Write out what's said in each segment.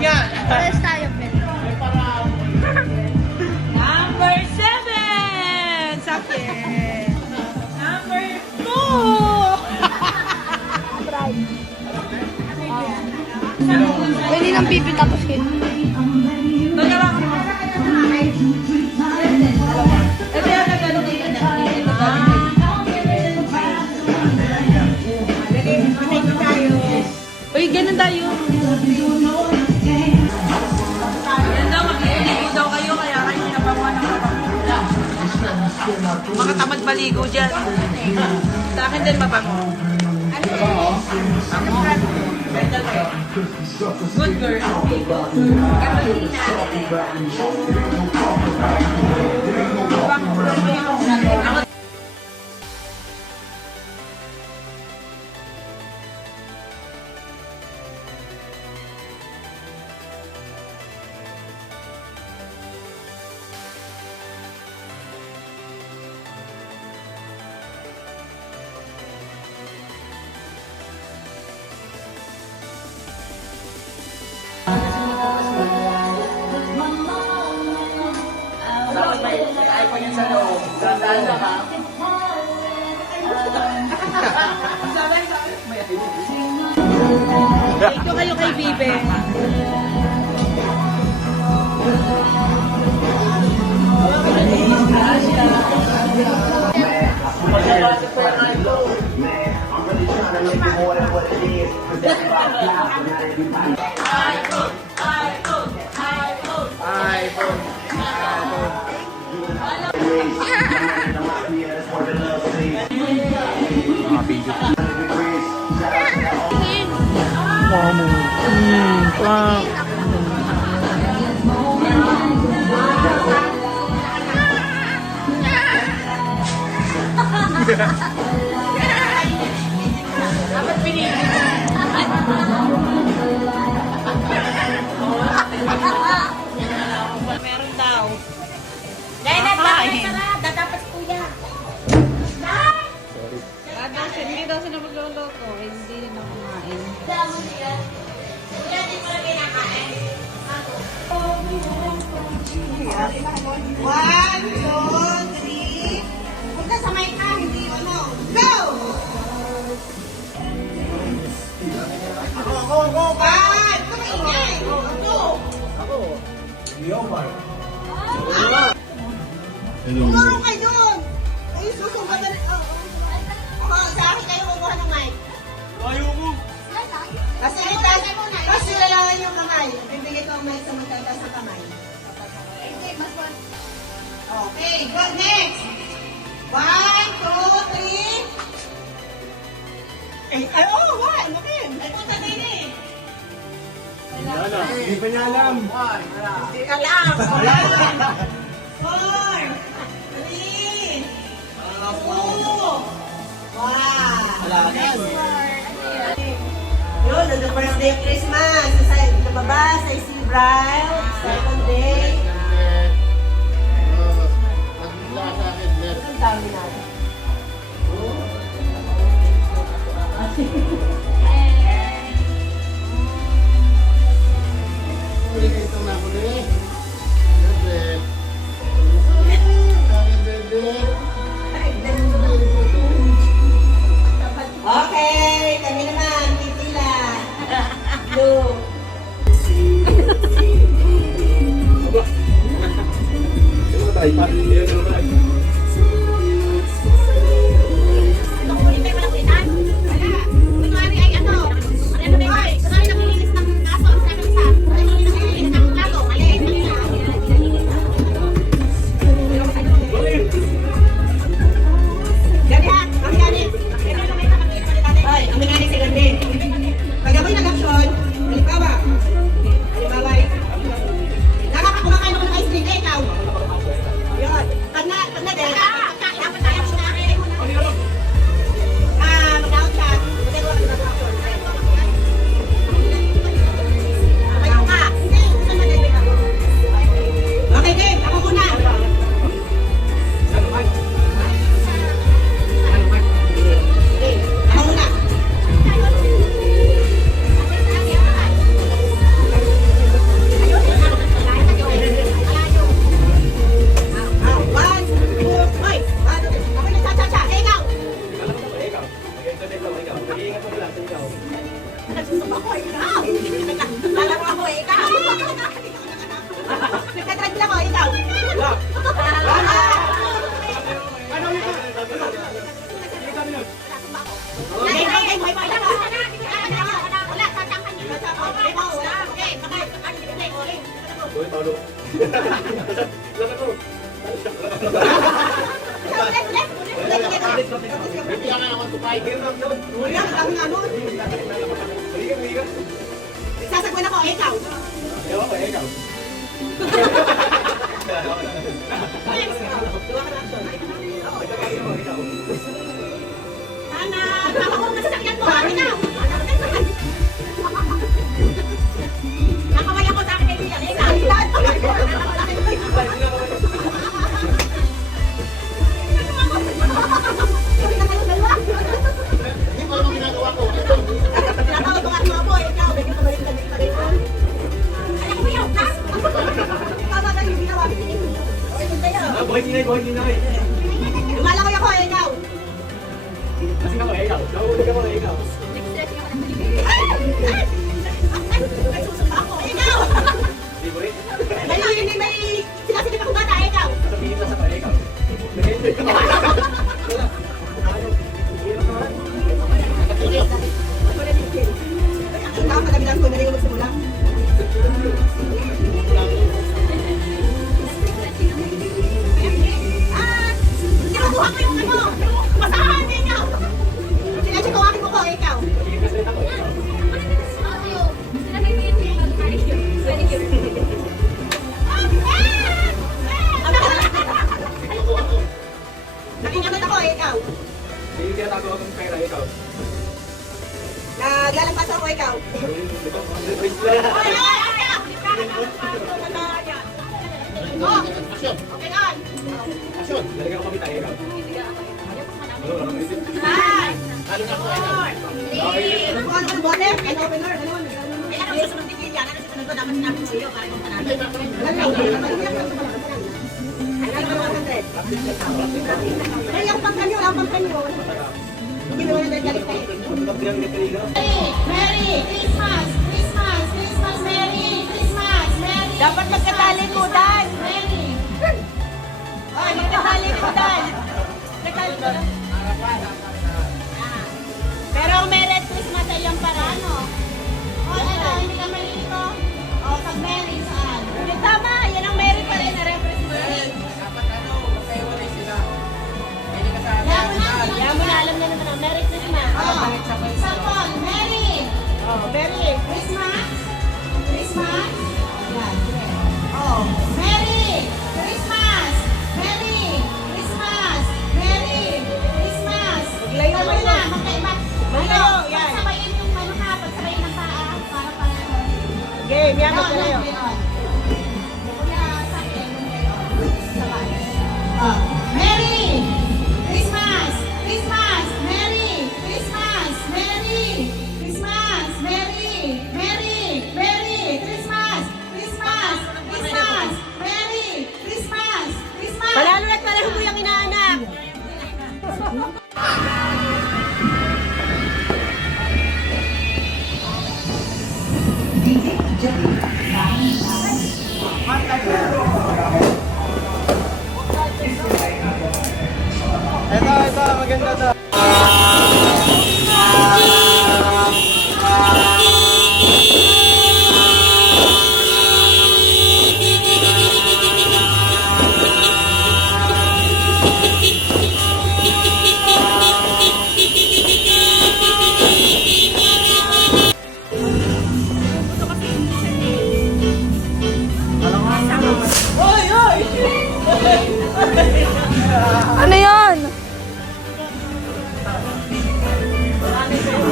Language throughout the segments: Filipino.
Yan. Pares tayo, Ben. Number 7! Sakit. Number 2! Pwede nang pipi tapos kayo. Uy, ganun tayo. Yan daw, magliligo daw kayo, kaya kayo napawa ng mabango. Mga tamad maligo dyan. Sa akin din mabango. Good girl. Ako ito kayo kay Bibe. Meron daw. Dahil dapat kuya. Hindi daw sila magluluto. Hindi rin ako kumain. Kuya, di pala pinakain. 1, 2, 3. Punta sa may ka, hindi ano. Go! Go! Five! Kumingay! Go! Siguro kayo doon! Ay, susunod na. Sa akin kayo kukuha ng mic. Kasi lalangan yung kamay. Bibigay ko ang mic sa magtagtas ng kamay. Okay, go next! 1, 2, 3. Ay, oh, what? Okay. Ay, punta din eh. Hindi pa niya alam. Hindi ka lang. 4, 3, 2, 1. Yun, on the first day of Christmas. Sa baba, sa Isil Bride. Second day. Ang dami natin. Okay, kami naman, pipila. Blue. lolo. Sasagwan ako, ikaw. Ana, nakakawag na sasakyan mo. Ikaw. Nakaway ako sa akin kay Ikaw. Tinatawag ko nga mga boy. Ikaw, may kapabalik-balik. Ay, ako mayaw ka. Tama ka yung ginawa. Buhay sinay. Lumalangoy ako, ikaw. Kasi ako, ikaw. Nahuli ka mo na ikaw. Ay, susumpa ako. Ikaw! Libre. Ngayon, hindi may sinasilip akong bata, ikaw. Sabihin na sa kanya, ikaw. Ikaw, kadamihan ko, narinig ko magsimula. Kinukuha ko yung ano, masahan, ikaw. Sinasya ko akin mo ko, ikaw. Nakingamit ako, ikaw. Hindi tinatago akong pera, ikaw. Naglalampas ako, ikaw. Oh, okay on. Asyon, lalagyan ko kami tayo, ikaw. Five, Ano na ako, four, three. Ano ka ng bote? Can opener, ganun. Kaya ako susunod ni Kilian, ano susunod ko, dapat sinabi ko sa iyo para kung panalo. Ay, ang pangkanyo, ang pangkanyo. Hindi naman na galit tayo. Merry Christmas! Christmas! Christmas! Merry Christmas! Merry Dapat magkatalikod-an. Merry! Ay, magkatalikod-an. Nagtalikod-an. Pero Merry Christmas ay yung parano. O, ito, hindi ka malilito. O, pag Merry, saan? Hindi tama, yan ang Mary pa rin na represent. Kaya mo na, alam na naman ang Merry Christmas. Sample, Merry Oh, Mary. Christmas! Christmas! Yan, oh, Merry Christmas! Merry Christmas! Merry Christmas! Maglayo Ano kayo. na, magkaiba. Maglayo, Ano, yan. pagsabayin yung ano ha, pagsabayin ng paa, para pang Game, yan ako kayo. Merry Christmas! Christmas! Merry Christmas! Merry Christmas! Merry! Merry! Merry Christmas! Christmas! Christmas! Merry Christmas! Christmas! Panalo na pareho ko yung inaanak. Ito, maganda to. Ano yon?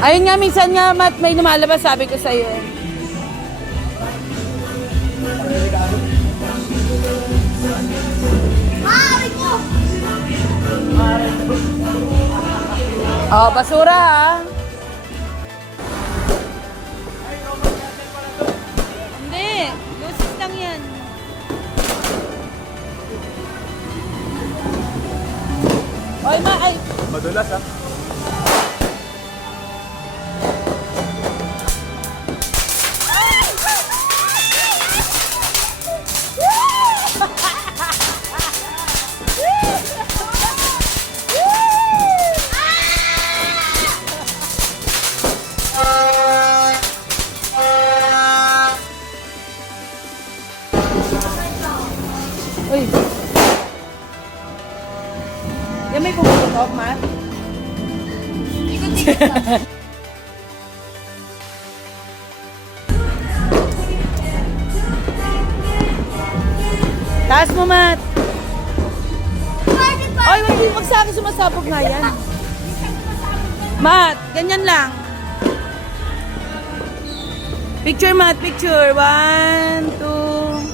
Ayun nga, minsan nga, Matt, may lumalabas, sabi ko sa'yo. Oh, basura ha. Hindi, lusis lang yan. Oy, ay. Madulas, ha? Uy. Yan may pumuputok, Matt? Taas mo, Matt. Ay, wag sa akin sumasabog nga yan. Matt, ganyan lang. Picture, Matt, picture. 1, 2.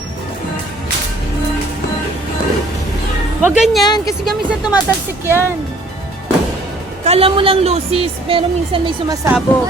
Wag ganyan, kasi minsan tumatalsik yan. Kala mo lang lusis, pero minsan may sumasabog.